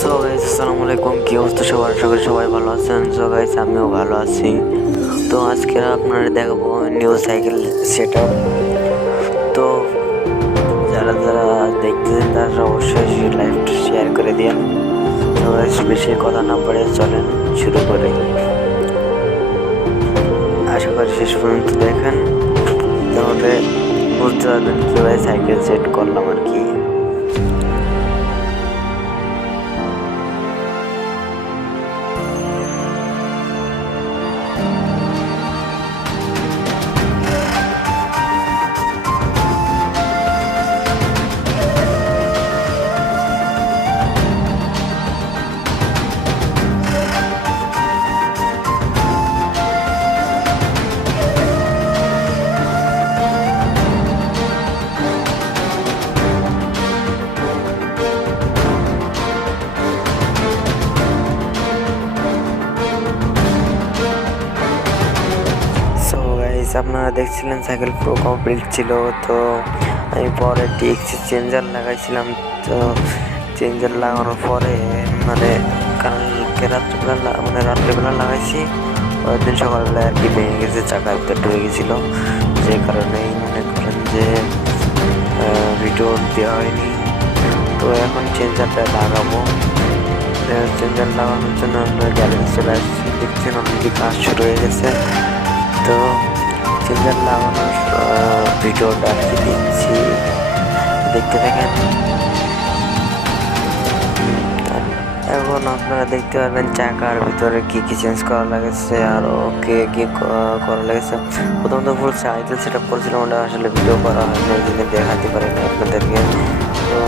So guys আসসালামু আলাইকুম, কি অবস্থা সবার? আশা করি সবাই ভালো আছেন। সো গাইস আমিও ভালো আছি। তো আজকে আপনারা দেখাবো নিউ সাইকেল সেট আপ। তো যারা যারা দেখতেছেন তারা অবশ্যই লাইভটা শেয়ার করে দিন। তো গাইস বেশি কথা না বলে চলেন শুরু করে। আশা করি শেষ পর্যন্ত দেখেন, তাহলে বুঝতে পারবেন কীভাবে সাইকেল সেট করলাম আর কি। আপনারা দেখছিলেন সাইকেল পুরো কমপ্লিট ছিল। তো আমি পরে ডিএক্সি চেঞ্জার লাগাইছিলাম। তো চেঞ্জার লাগানোর পরে কালকে রাত্রেবেলা লাগাইছি, পরের দিন সকালবেলা আর কি ভেঙে গেছে, চাকার ভিতরে ঢুকে গেছিলো। যে কারণেই মনে করেন যে ভিডিও দেওয়া হয়নি। তো এখন চেঞ্জারটা লাগাবো। চেঞ্জার লাগানোর জন্য আমরা গ্যারেজে চলে আসছি। দেখছেন অলরেডি কাজ শুরু হয়ে গেছে। তো চেঞ্জার লাগানোর ভিডিওটা আর কি দিচ্ছি, দেখতে থাকেন। এখন আপনারা দেখতে পারবেন চাকার ভিতরে কি কি চেঞ্জ করা লাগেছে আর ওকে কি করা লাগেছে। প্রথমত ফুল সাইকেল সেট আপ করেছিলাম, ওটা আসলে ভিডিও করা হয়নি, ওই জন্য দেখাতে পারিনি আপনাদেরকে। তো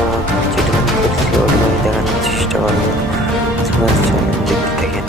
যেটা করছি ওটাই দেখানোর চেষ্টা করবো, দেখতে থাকেন।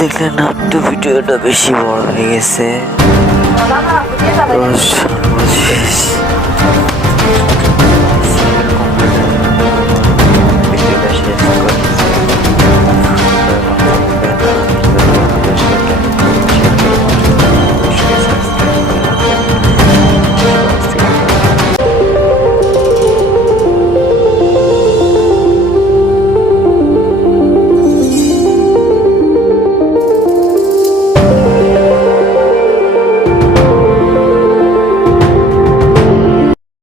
দেখলেন না তো ভিডিওটা বেশি বড় হয়ে গেছে। সর্বশেষ